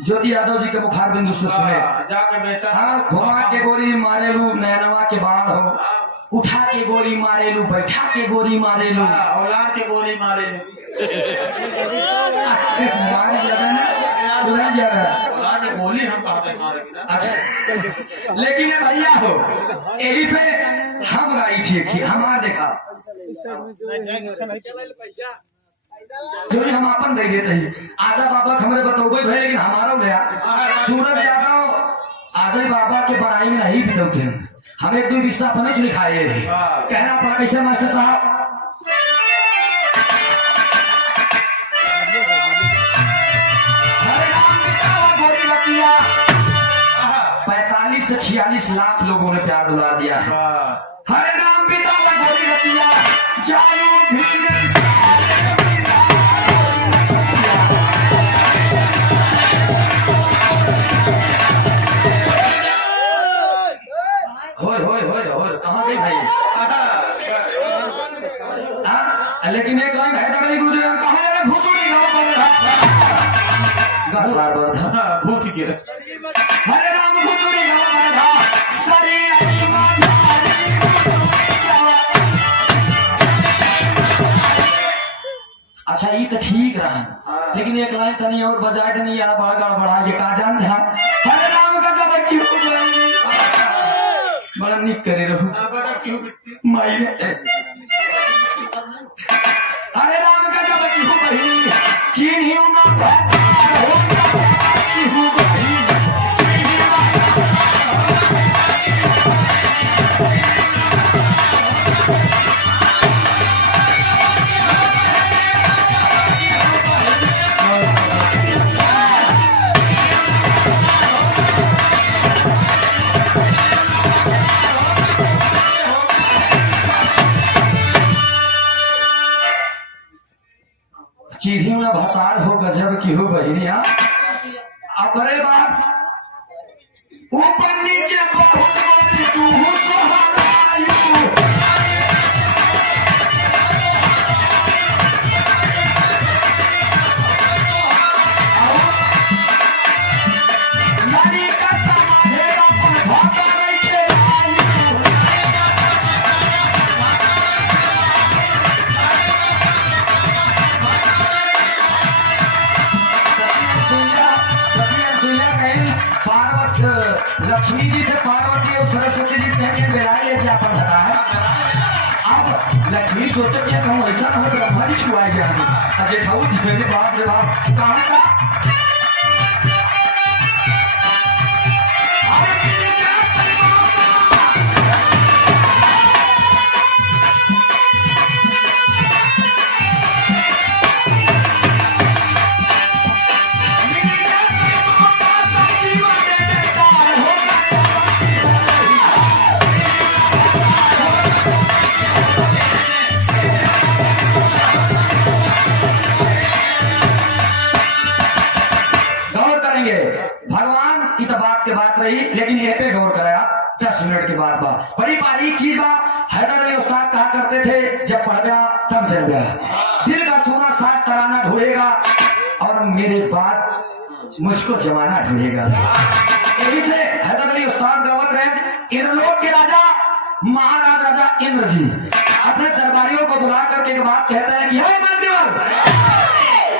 ज्योति यादव जी के मुखार बिंदु से सुने। जाके बेचा। हाँ, घुमा के गोरी मारेलू नैनवा के बाण हो, उठा के गोरी मारेलू, बैठा के गोरी मारेलू, औलाद के गोली मारे। सुना जाएगा। औलाद के गोली हम कहाँ से मारेंगे ना। अच्छा, लेकिन ये भैया हो यही पे हम गाई थी हमार देखा जो हम अपन दे देते ही आजा बाबा हमारे बतौबे भाई, लेकिन हमारा गया सूरज यादव आजा बाबा के बड़ाई में नहीं बितौते हमें दो विस्सा अपने लिखाए कहना पड़ा कैसे मास्टर साहब। हरे राम पिता गोरी लकिया 45 से 46 लाख लोगों ने प्यार दुलार दिया है। हरे राम पिता गोरी लकिया जानो भीगे लेकिन एक लाइन है दगड़ी गुरु जी कहा है घुसुरी गाँव बन रहा घुस के हरे राम घुसुरी गाँव बन रहा सरे अच्छा ये तो ठीक रहा, लेकिन एक लाइन तनी और बजाय देनी या बड़ा गड़बड़ा ये का जान था। हरे राम का जब क्यों बड़ा निक करे रहो माई हरे राम का जब क्यों बहिनी चीनी चीढ़ी में भतार हो गजब की हो बहिनिया करे बात ऊपर नीचे बहुत तू हो लक्ष्मी जी से पार्वती और सरस्वती जी से बेलाए अपन धरा है। अब लक्ष्मी सोचे कि हम ऐसा हो ब्रह्मा जी छुआए जाएंगे जेठाऊ मेरे बाप से बाप कहा था लेकिन ये पे गौर कराया 10 मिनट की बात बा बड़ी बारीक चीज बा। हैदर अली उस्ताद कहा करते थे जब पढ़ गया तब चल गया दिल का सोना साथ तराना ढूंढेगा और मेरे बाद मुझको जमाना ढूंढेगा। यही से हैदर अली उस्ताद गवत रहे इंद्रलोक के राजा महाराज राजा इंद्र जी अपने दरबारियों को बुला करके एक बात कहते हैं कि हे मंत्रीवर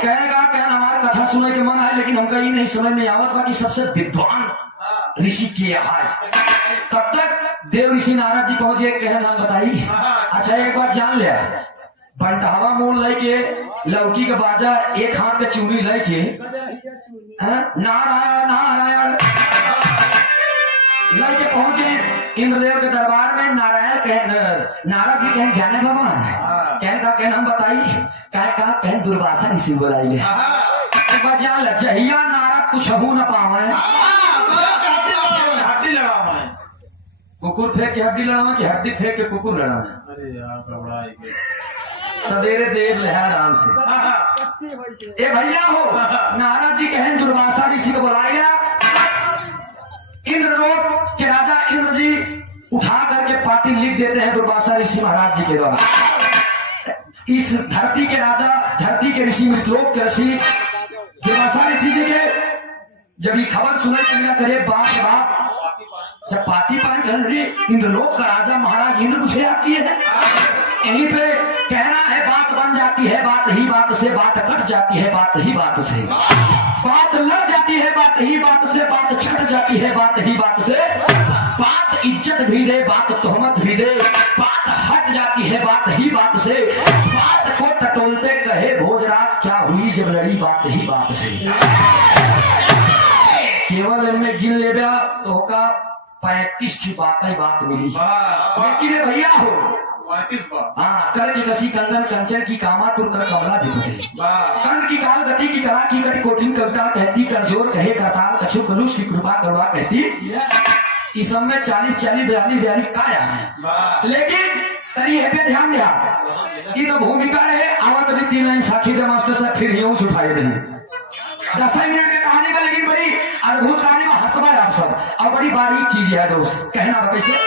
कहने हमारी कथा सुनने के मन है, लेकिन हमको ये नहीं समझ में आवत बा कि सबसे विद्वान ऋषि के यहाँ तब तक देव ऋषि नारद जी पहुंचे कहे नाम बताई। अच्छा एक बात जान लिया बंटावा मोड़ लेके लौकी का बाजा एक हाथ पे चूड़ी लेके नारायण नारायण लेके पहुंचे इंद्रदेव के दरबार में। नारायण नारद जी कहें जाने भगवान कहन हम बताई कहें दुर्वासा ऋषि बुलाइए। एक बात जान ल जहिया नारद कुछ हबू न पावे कुकुर फेंक के हड्डी लड़ावा कि हड्डी फेंक के कुकुर लड़ावा। अरे यार सवेरे देर लहा आराम से ए भैया हो नारद जी कहें दुर्वासा ऋषि को बुलाया। इंद्रलोक के राजा इंद्र जी उठा करके पार्टी लिख देते हैं दुर्वासा ऋषि महाराज जी के द्वारा। इस धरती के राजा धरती के ऋषि मृतलोक के ऋषि दुर्वासा ऋषि जी के जब ये खबर सुने मिला करे बाप रे बाप, जब पाती पान रे इंद्रलोक का राजा महाराज इंद्र मुझे याद किए हैं। यहीं पे कहना है बात बन जाती है बात ही बात से, बात कट जाती है बात ही बात से, बात लड़ जाती है बात ही बात से, बात छट जाती है बात ही बात से, बात इज्जत भी दे बात तोहमत भी दे, बात हट जाती है बात ही बात से, बात को टटोलते कहे भोजराज क्या हुई जब लड़ी बात ही बात से। केवल इनमें गिन ले गया तो का 35 की बात ही बात मिली, लेकिन ये भैया हो 35 बार। हाँ, कर की कसी कंगन कंचन की कामा तुर कर कमला दिखते, कंद की काल गति की कला की कटी कोटिन कविता कहती, कर जोर कहे करताल कछु कलुष की कृपा करवा कहती। इस सब में 40 42 42 का है, लेकिन तरी है पे ध्यान दिया, ये तो भूमिका है आवत भी 3 लाइन साखी दे मास्टर साहब फिर यूं उठाए देंगे 10 मिनट की कहानी में, लेकिन बड़ी अद्भुत कहानी में हंसबा आप सब, और बड़ी बारीक चीज है दोस्त, कहना कैसे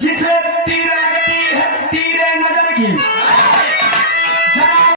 जिसे तीर